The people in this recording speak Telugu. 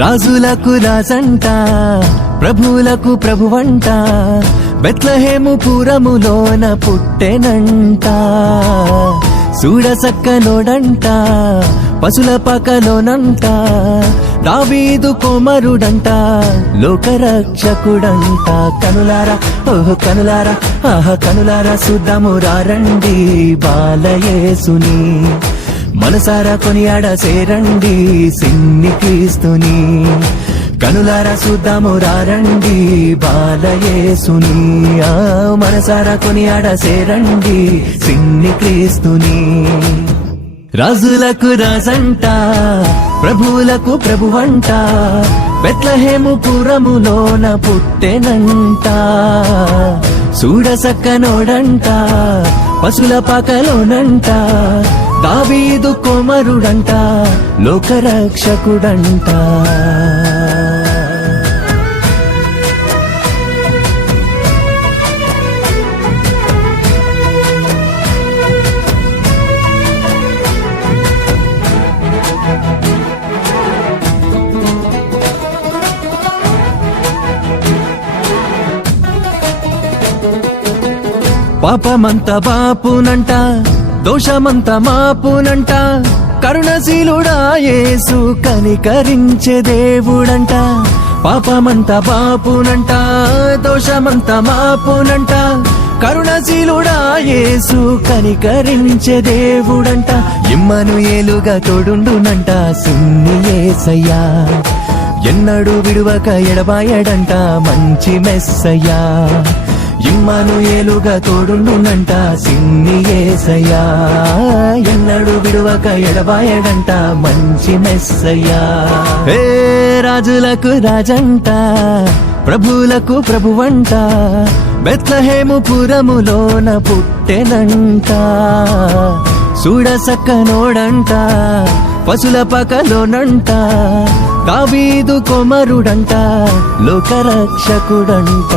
రాజులకు రాజంట ప్రభువులకు ప్రభువంట బెత్లెహేము పురములోన పుట్టెనంట చూడసక్కనోడంట పశుల పకలోనంట దావీదు కుమారుడంట లోకరక్షకుడంట కనులారా ఓహో కనులారా ఆహా కనులారా చూద్దాము రండి బాలయేసుని మనసారా కొనియాడ సేరండి సిన్ని క్రీస్తుని కనులారా చూద్దాము రండి బాలయేసుని మనసారా కొనియాడ సేరండి సిన్ని క్రీస్తుని రాజులకు రాజంట ప్రభువులకు ప్రభువంట బెత్లెహేము పురములోన పుట్టెనంట చూడసక్కనోడంట పశుల పకలోనంట దావీదు కుమారుడంట లోకరక్షకుడంట పాపమంత బాపునంట దోషమంత మాపునంట కరుణశీలుడా యేసు కనికరించే దేవుడంట పాపమంత బాపునంట దోషమంత మాపునంట కరుణశీలుడా యేసు కనికరించే దేవుడంట ఇమ్మనుయేలుగా తోడుండునంట సిన్ని యేసయ్యా ఎన్నడూ విడువక ఎడబాయడంట మంచి మెస్సయ్యా ఇమ్మనుయేలుగా తోడుండునంట సిన్ని యేసయ్యా ఎన్నడూ విడువక ఎడబాయడంట మంచి మెస్సయ్యా ఏ రాజులకు రాజంట ప్రభువులకు ప్రభువంట బెత్లెహేము పురములోన పుట్టెనంట చూడసక్కనోడంట పశుల పకలోనంట దావీదు కుమారుడంట లోకరక్షకుడంట